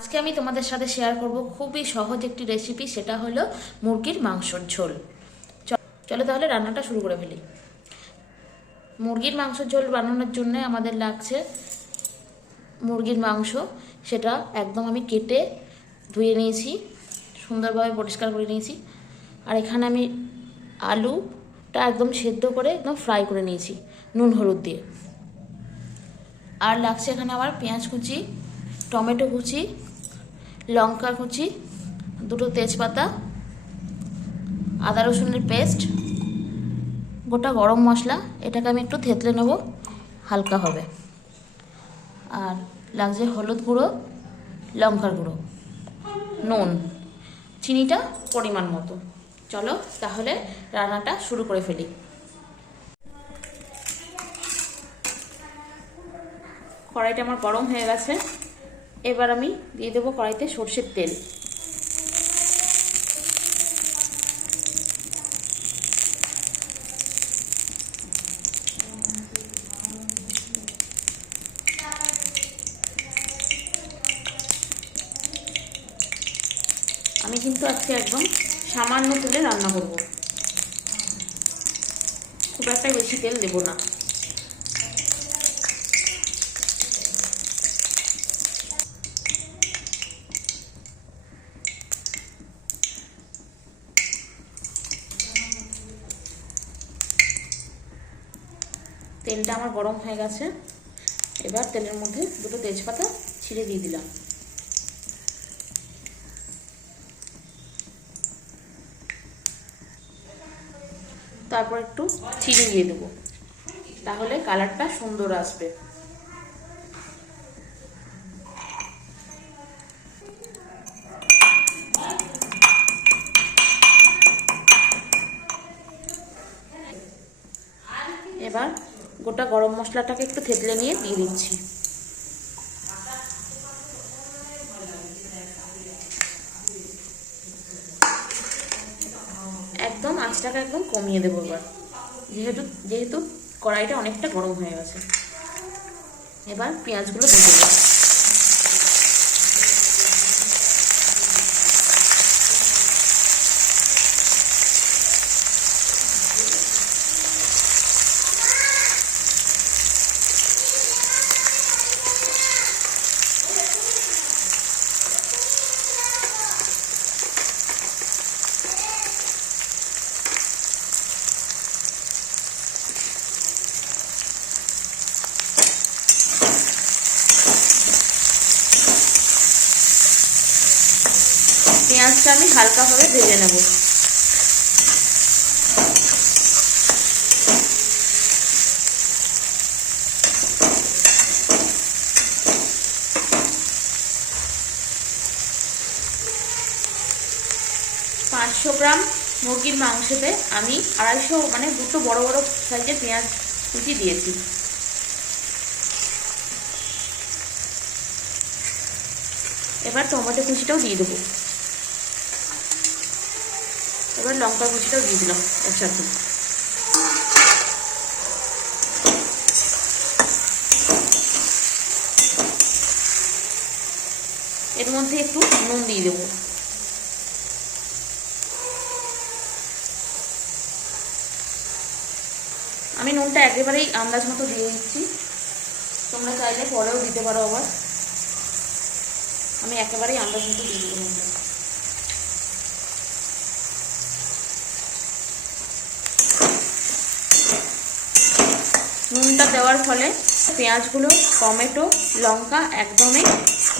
আজকে আমি তোমাদের সাথে শেয়ার করব খুবই সহজ একটি রেসিপি, সেটা হলো মুরগির মাংসর ঝোল। চলো তাহলে রান্নাটা শুরু করে ফেলি। মুরগির মাংসের ঝোল বানানোর জন্য আমাদের লাগছে মুরগির মাংস। সেটা একদম আমি কেটে ধুয়ে নিয়েছি, সুন্দরভাবে পরিষ্কার করে নিয়েছি। আর এখানে আমি আলুটা একদম সেদ্ধ করে একদম ফ্রাই করে নিয়েছি নুন হলুদ দিয়ে। আর লাগছে এখানে আমার পেঁয়াজ কুচি, টমেটো কুচি, লঙ্কা কুচি, দুটো তেজপাতা, আদা রসুনের পেস্ট, গোটা গরম মশলা। এটাকে আমি একটু থেতলে নেব হালকা হবে। আর লাগছে হলুদ গুঁড়ো, লঙ্কার গুঁড়ো, নুন, চিনিটা পরিমাণ মতো। চলো তাহলে রান্নাটা শুরু করে ফেলি। কড়াইটা আমার গরম হয়ে গেছে। এবার আমি দিয়ে দেবো কড়াইতে সর্ষের তেল। আমি কিন্তু আজকে একদম সামান্য তেলে রান্না করব, খুব একটা বেশি তেল দেব না। তেলটা আমার গরম হয়ে গেছে। এবার তেলের মধ্যে দুটো তেজপাতা ছিঁড়ে দিয়ে দিলাম। তারপর একটু চিনি দিয়ে দেবো, তাহলে কালারটা সুন্দর আসবে। এবার গোটা গরম মশলাটাকে একটু থেতলে নিয়ে দিয়ে দিচ্ছি। একদম আঁচটাকে একদম কমিয়ে দেবো এবার, যেহেতু কড়াইটা অনেকটা গরম হয়ে গেছে। এবার পেঁয়াজগুলো দিয়ে দেবো। পেঁয়াজটা আমি হালকাভাবে ভেজে নেব। পাঁচশো গ্রাম মুরগির মাংসতে আমি 250 মানে দুটো বড় বড় সাইজের পেঁয়াজ কুচি দিয়েছি। এবার টমেটো কুচিটাও দিয়ে দেবো। এবার লঙ্কা কুচিটাও দিয়ে দিলাম একসাথে। এর মধ্যে একটু নুন দিয়ে দেবো। আমি নুনটা একেবারেই আন্দাজ মতো দিয়ে দিচ্ছি, তোমরা চাইলে পরেও দিতে পারো। আবার আমি একেবারেই আন্দাজ মতো দিয়ে দেবো নুনটা। নুনটা দেওয়ার ফলে পেঁয়াজগুলো, টমেটো, লঙ্কা একদমই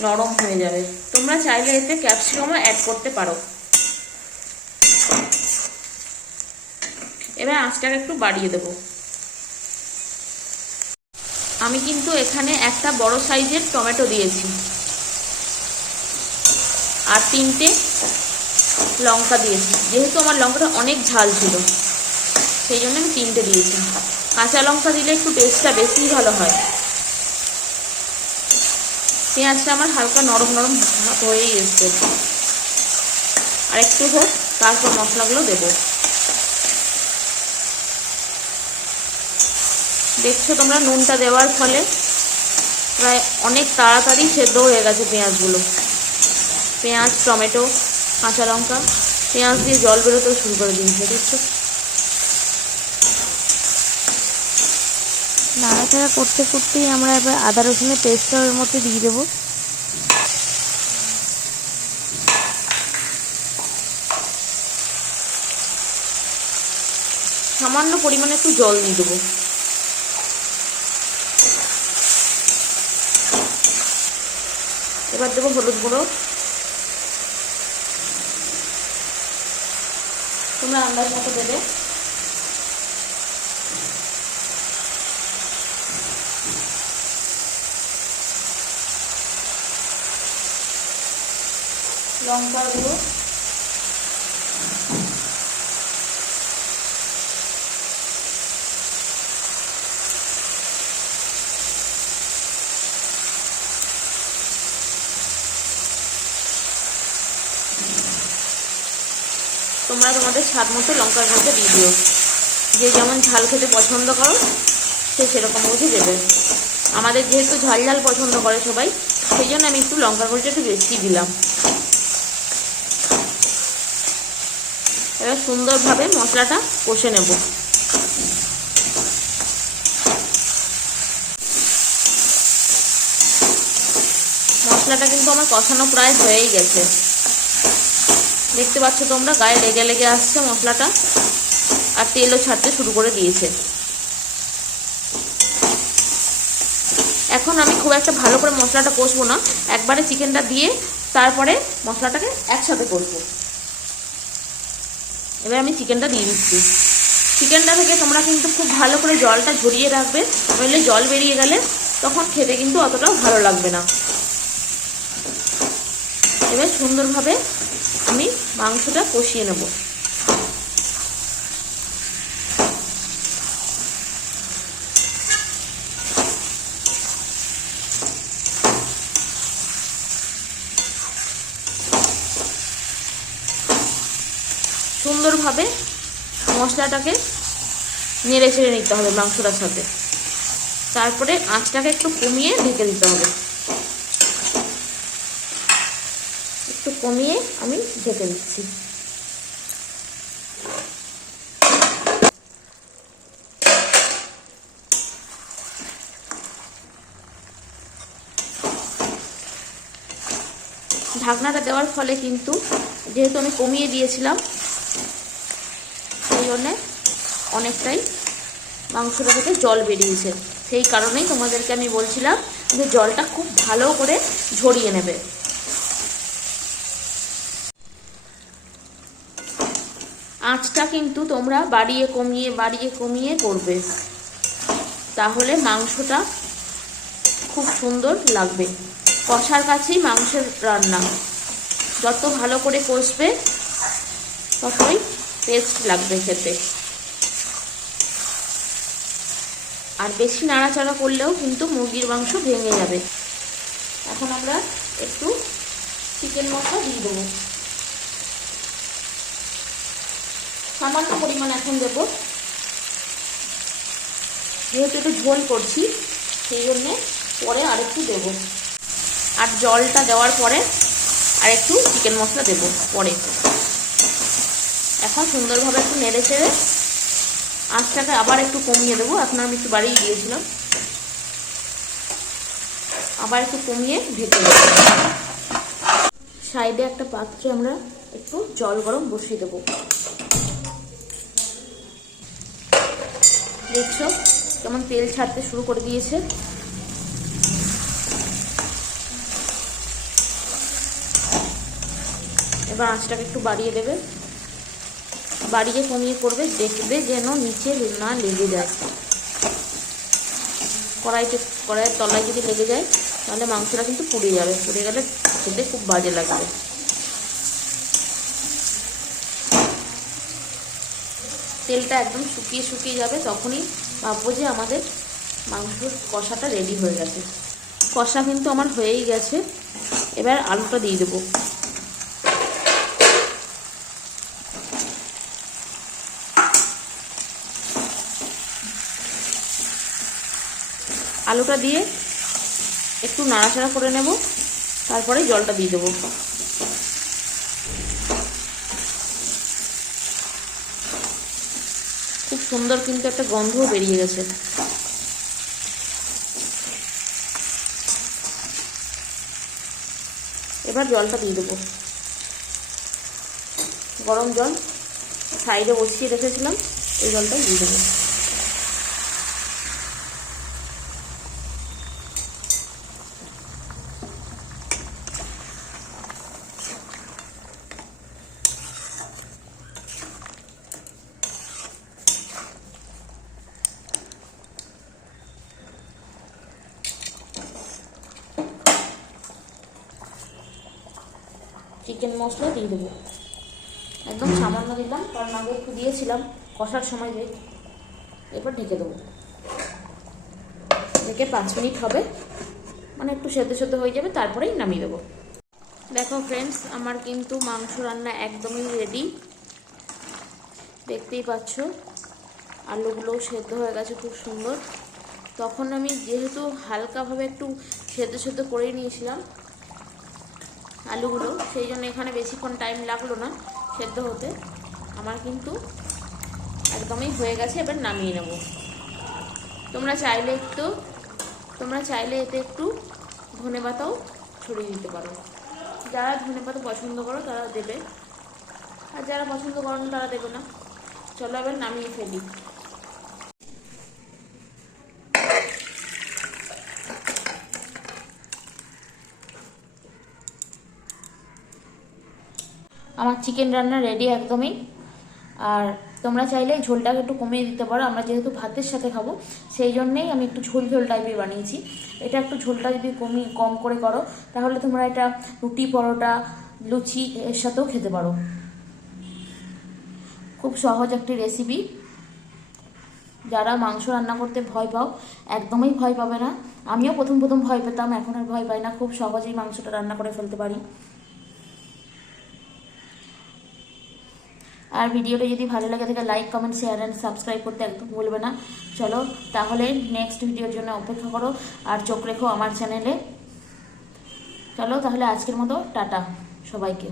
নরম হয়ে যাবে। তোমরা চাইলে এতে ক্যাপসিকামও অ্যাড করতে পারো। এবার আঁচটাকে একটু বাড়িয়ে দেবো। আমি কিন্তু এখানে একটা বড় সাইজের টমেটো দিয়েছি আর 3টে লঙ্কা দিয়েছি। যেহেতু আমার লঙ্কাটা অনেক ঝাল ছিল, সেই জন্য আমি 3টে দিয়েছি। কাঁচা লঙ্কা দিলে একটু টেস্টটা বেশি ভালো হয়। পেঁয়াজটা আমার হালকা নরম নরম হয়েই এসছে, আর একটু হোক, তারপর মশলাগুলো দেবো। দেখছো তোমরা নুনটা দেওয়ার ফলে প্রায় অনেক তাড়াতাড়ি সেদ্ধ হয়ে গেছে পেঁয়াজগুলো। পেঁয়াজ, টমেটো, কাঁচা লঙ্কা, পেঁয়াজ দিয়ে জল বেরোতেও শুরু করে দিয়েছে, দেখছো। নাড়াচাড়া করতে করতেই আমরা এবার আদা রসুনের পেস্টটা ওর মধ্যে দিয়ে দেবো। সামান্য পরিমাণে একটু জল দিয়ে দেবো। এবার দেবো হলুদ গুঁড়ো। তোমরা আন্দাজ মতো দেবে। লঙ্কার গুঁড়ো, তোমরা তোমাদের স্বাদ মতো লঙ্কার গুঁড়োটা দিয়ে দিও। যে যেমন ঝাল খেতে পছন্দ করো সে সেরকম বুঝে দেবে। আমাদের যেহেতু ঝাল ঝাল পছন্দ করে সবাই, সেই জন্য আমি একটু লঙ্কার গুঁড়োটা একটু বেশি দিলাম। এবার সুন্দরভাবে মশলাটা কষে নেব। মশলাটা কিন্তু আমার কষানো প্রায় হয়েই গেছে, দেখতে পাচ্ছ তোমরা, গায়ে লেগে লেগে আসছে মশলাটা, আর তেলও ছাড়তে শুরু করে দিয়েছে। এখন আমি খুব একটা ভালো করে মশলাটা কষবো না, একবারে চিকেনটা দিয়ে তারপরে মশলাটাকে একসাথে কষবো। এবার আমি চিকেনটা দিয়ে দিচ্ছি। চিকেনটা থেকে তোমরা কিন্তু খুব ভালো করে জলটা ঝরিয়ে রাখবে, নইলে জল বেরিয়ে গেলে তখন খেতে কিন্তু অতটাও ভালো লাগবে না। এবার সুন্দরভাবে আমি মাংসটা কষিয়ে নেব। সুন্দরভাবে মশলাটাকে নেড়ে ছেড়ে নিতে হবে মাংসটার সাথে। তারপরে আঁচটাকে একটু কমিয়ে ঢেকে দিতে হবে। একটু কমিয়ে আমি ঢেকে দিচ্ছি। ঢাকনাটা দেওয়ার ফলে কিন্তু যেহেতু আমি কমিয়ে দিয়েছিলাম, সেই জন্যে অনেকটাই মাংসটা থেকে জল বেরিয়েছে। সেই কারণেই তোমাদেরকে আমি বলছিলাম যে জলটা খুব ভালো করে ঝরিয়ে নেবে। আঁচটা কিন্তু তোমরা বাড়িয়ে কমিয়ে করবে, তাহলে মাংসটা খুব সুন্দর লাগবে। কষার কাছেই মাংসের রান্না, যত ভালো করে কষবে ততই টেস্ট লাগবে খেতে। আর বেশি নাড়াচাড়া করলেও কিন্তু মুরগির মাংস ভেঙে যাবে। এখন আমরা একটু চিকেন মশলা দিয়ে দেবো, সামান্য পরিমাণ এখন দেবো, যেহেতু একটু ঝোল করছি সেই জন্যে পরে আরেকটু দেবো। আর জলটা দেওয়ার পরে আরেকটু চিকেন মশলা দেবো পরে। এখন সুন্দরভাবে একটু নেড়ে চেড়ে আঁচটাকে আবার একটু কমিয়ে দেবো। এখন আমি একটু বাড়িয়ে দিয়েছিলাম, আবার একটু কমিয়ে ঢেকে দেবো। সাইডে একটা পাত্রে আমরা একটু জল গরম বসিয়ে দেবো। দেখছো কেমন তেল ছাড়তে শুরু করে দিয়েছে। এবার আঁচটাকে একটু বাড়িয়ে দেবে, বাড়িয়ে কমিয়ে করবে, দেখবে যেন নিচে না লেগে যায়। কড়াইয়ের তলায় যদি লেগে যায় তাহলে মাংসটা কিন্তু পুড়ে যাবে, পুড়ে গেলে খেতে খুব বাজে লাগবে। তেলটা একদম শুকিয়ে যাবে, তখনই ভাববো যে আমাদের মাংসর কষাটা রেডি হয়ে গেছে। কষা কিন্তু আমার হয়েই গেছে। এবার আলুটা দিয়ে দেবো। আলুটা দিয়ে একটু নাড়াচাড়া করে নেব, তারপরে জলটা দিয়ে দেবো। সুন্দর কিন্তু একটা গন্ধও বেরিয়ে গেছে। এবার জলটা দিয়ে দেবো, গরম জল সাইডে বসিয়ে রেখেছিলাম, এই জলটাই দিয়ে দেবো। চিকেন মশলা দিয়ে দেবো, একদম সামান্য দিলাম, কারণ আগে একটু দিয়েছিলাম কষার সময় যে। এরপর ঢেকে দেবো, ঢেকে 5 মিনিট হবে, মানে একটু সেদ্ধ সেদ্ধ হয়ে যাবে, তারপরেই নামিয়ে দেবো। দেখো ফ্রেন্ডস, আমার কিন্তু মাংস রান্না একদমই রেডি, দেখতেই পাচ্ছ আলুগুলোও সেদ্ধ হয়ে গেছে খুব সুন্দর। তখন আমি যেহেতু হালকাভাবে একটু সেদ্ধ সেদ্ধ করেই নিয়েছিলাম আলুগুলো, সেই জন্য এখানে বেশিক্ষণ টাইম লাগলো না সেদ্ধ হতে। আমার কিন্তু একদমই হয়ে গেছে, এবার নামিয়ে নেব। তোমরা চাইলে এতে একটু ধনেপাতাও ছড়িয়ে দিতে পারো। যারা ধনেপাতা পছন্দ করো তারা দেবে, আর যারা পছন্দ করো না তারা দেবে না। চলো এবার নামিয়ে ফেলি। আমার চিকেন রান্না রেডি একদমই। আর তোমরা চাইলে ঝোলটাকে একটু কমিয়ে দিতে পারো, আমরা যেহেতু ভাতের সাথে খাবো সেই জন্যেই আমি একটু ঝোল ঝোল টাইপের বানিয়েছি। এটা একটু ঝোলটা যদি কম করে করো তাহলে তোমরা এটা রুটি, পরোটা, লুচি এর সাথেও খেতে পারো। খুব সহজ একটি রেসিপি। যারা মাংস রান্না করতে ভয় পাও একদমই ভয় পাবে না। আমিও প্রথম ভয় পেতাম, এখন আর ভয় পাই না, খুব সহজেই মাংসটা রান্না করে ফেলতে পারি। আর ভিডিওটা যদি ভালো লাগে থাকে like, comment, share and subscribe করতে একদম ভুলবে না। চলো তাহলে নেক্সট ভিডিওর জন্য অপেক্ষা করো আর চোখ রেখো আমার চ্যানেলে। চলো তাহলে আজকের মতো টাটা সবাইকে।